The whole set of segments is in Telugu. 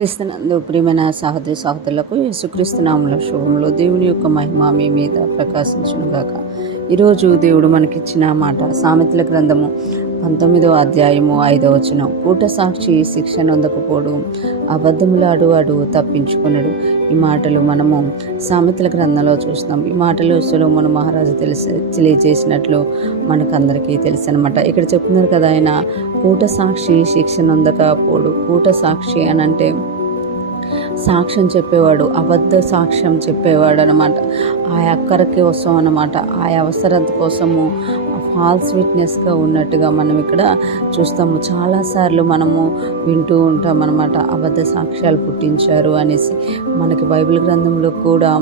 క్రీస్తునందు ప్రియమైన సహోదరి సహోదరులకు యేసుక్రీస్తు నామములో శుభములు. దేవుని యొక్క మహిమ మీ మీద ప్రకాశించునుగాక. ఈరోజు దేవుడు మనకిచ్చిన మాట సామెతల గ్రంథము 19వ అధ్యాయము 5వ వచనం. పూట సాక్షి శిక్ష నొందకపోడు, అబద్ధములాడు వాడు తప్పించుకున్నాడు. ఈ మాటలు మనము సామెతల గ్రంథంలో చూస్తున్నాం. ఈ మాటలు సొలొమోను మహారాజు తెలియజేసినట్లు మనకందరికీ తెలుసు అనమాట. ఇక్కడ చెప్తున్నారు కదా, ఆయన పూట సాక్షి శిక్ష నొందకపోడు. పూట సాక్షి అని అంటే సాక్ష్యం చెప్పేవాడు, అబద్ధ సాక్ష్యం చెప్పేవాడు అనమాట. ఆ అక్కరకి వస్తాం అన్నమాట. ఆ అవసరం కోసము ఫాల్స్ విట్నెస్గా ఉన్నట్టుగా మనం ఇక్కడ చూస్తాము. చాలాసార్లు మనము వింటూ ఉంటాం అనమాట, అబద్ధ సాక్ష్యాలు పుట్టించారు అనేసి. మనకి బైబిల్ గ్రంథంలో కూడా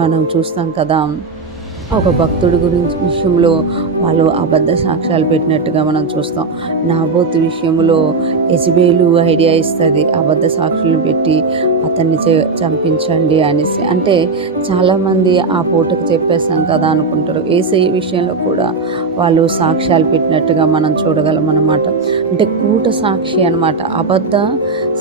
మనం చూస్తాం కదా, ఒక భక్తుడి విషయంలో వాళ్ళు అబద్ధ సాక్ష్యాలు పెట్టినట్టుగా మనం చూస్తాం. నాబోతు విషయంలో యెజబేలు ఐడియా ఇస్తుంది, అబద్ధ సాక్షులను పెట్టి అతన్ని చంపించండి అనేసి. అంటే చాలామంది ఆ పూటకు చెప్పేస్తాం కదా అనుకుంటారు. యేసయ్య విషయంలో కూడా వాళ్ళు సాక్ష్యాలు పెట్టినట్టుగా మనం చూడగలం అన్నమాట. అంటే కూట సాక్షి అనమాట, అబద్ధ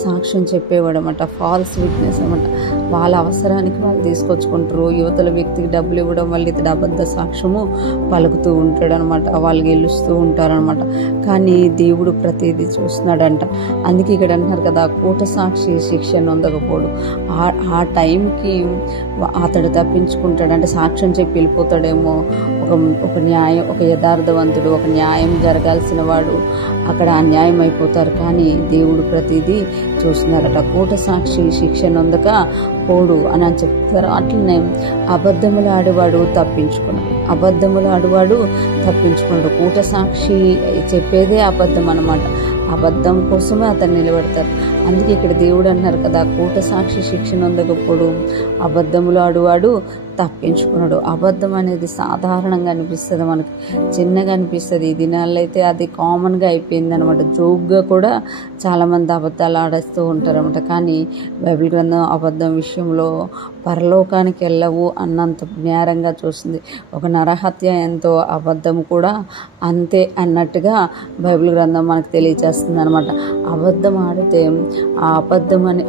సాక్ష్యం చెప్పేవాడు అనమాట, ఫాల్స్ విట్నెస్ అనమాట. వాళ్ళ అవసరానికి వాళ్ళు తీసుకొచ్చుకుంటారు. యువతల వ్యక్తికి డబ్బులు ఇవ్వడం వల్ల ఇతడు అబద్ధ సాక్ష్యము పలుకుతూ ఉంటాడు అనమాట. వాళ్ళు గెలుస్తూ ఉంటారనమాట. కానీ దేవుడు ప్రతిదీ చూస్తున్నాడంట. అందుకే ఇక్కడ అంటున్నారు కదా, కూట సాక్షి శిక్ష నొందకపోడు. ఆ టైంకి అతడు తప్పించుకుంటాడు. అంటే సాక్ష్యం చెప్పి వెళ్ళిపోతాడేమో. ఒక న్యాయం, ఒక యథార్థవంతుడు, ఒక న్యాయం జరగాల్సిన వాడు అక్కడ అన్యాయం అయిపోతారు. కానీ దేవుడు ప్రతిదీ చూస్తున్నారట. కూట సాక్షి శిక్ష నొందక పోడు అని చెప్తారు. అట్లనే అబద్ధములు ఆడేవాడు తప్పించుకున్నాడు. అబద్ధములు ఆడేవాడు తప్పించుకున్నాడు. కూట సాక్షి చెప్పేదే అబద్ధం అన్నమాట. అబద్ధం కోసమే అతను నిలబెడతారు. అందుకే ఇక్కడ దేవుడు అన్నారు కదా, కూట సాక్షి శిక్ష నొందకపోడు, అబద్ధములు ఆడువాడు తప్పించుకున్నాడు. అబద్ధం అనేది సాధారణంగా అనిపిస్తుంది, మనకి చిన్నగా అనిపిస్తుంది. ఈ దినాల్లో అయితే అది కామన్గా అయిపోయింది అనమాట. జోక్గా కూడా చాలామంది అబద్ధాలు ఆడేస్తూ ఉంటారు అనమాట. కానీ బైబిల్ గ్రంథం అబద్ధం విషయంలో పరలోకానికి వెళ్ళవు అన్నంత నేరంగా చూస్తుంది. ఒక నరహత్య ఎంతో, అబద్ధం కూడా అంతే అన్నట్టుగా బైబిల్ గ్రంథం మనకు తెలియజేస్తుంది అనమాట. అబద్ధం ఆడితే ఆ అబద్ధం అని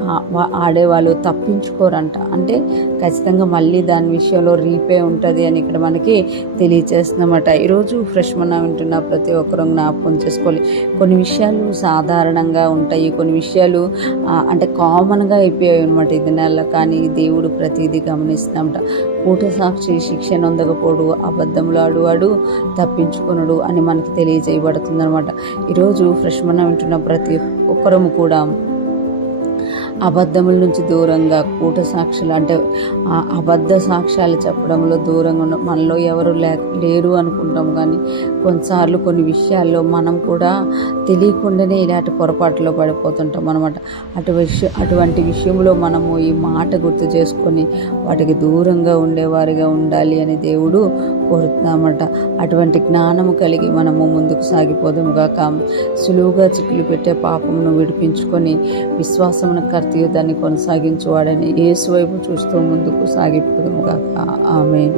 ఆడేవాళ్ళు తప్పించుకోరంట. అంటే ఖచ్చితంగా మళ్ళీ దాని విషయంలో రీపే ఉంటుంది అని ఇక్కడ మనకి తెలియజేస్తుందన్నమాట. ఈరోజు ఫ్రెష్ మన్నా వింటున్న ప్రతి ఒక్కరూ జ్ఞాపకం చేసుకోవాలి. కొన్ని విషయాలు సాధారణంగా ఉంటాయి, కొన్ని విషయాలు అంటే కామన్గా అయిపోయాయి అనమాట ఈ దినాల్లో. కానీ దేవుడు ప్రతిదీ గమనిస్తున్నామట. కూట సాక్షి శిక్ష నొందకపోడు, అబద్ధములు ఆడువాడు తప్పించుకున్నాడు అని మనకి తెలియజేయబడుతుంది అనమాట. ఈరోజు ఫ్రెష్ మన్నా వింటున్న ప్రతి ఒక్కరము కూడా అబద్ధముల నుంచి దూరంగా, కూట సాక్షులు అంటే అబద్ధ సాక్ష్యాలు చెప్పడంలో దూరంగా ఉన్న మనలో ఎవరు లేరు అనుకుంటాం. కానీ కొన్నిసార్లు కొన్ని విషయాల్లో మనం కూడా తెలియకుండానే ఇలాంటి పొరపాటులో పడిపోతుంటాం అనమాట. అటువంటి విషయంలో మనము ఈ మాట గుర్తు చేసుకొని వాటికి దూరంగా ఉండేవారిగా ఉండాలి అని దేవుడు కోరుతున్నామట. అటువంటి జ్ఞానము కలిగి మనము ముందుకు సాగిపోదాము గాక. సులువుగా చిక్కులు పెట్టే పాపమును విడిపించుకొని విశ్వాసమును కర్తయ్య దాన్ని కొనసాగించువాడని యేసు వైపు చూస్తూ ముందుకు సాగిపోదాము గాక. ఆమేన్.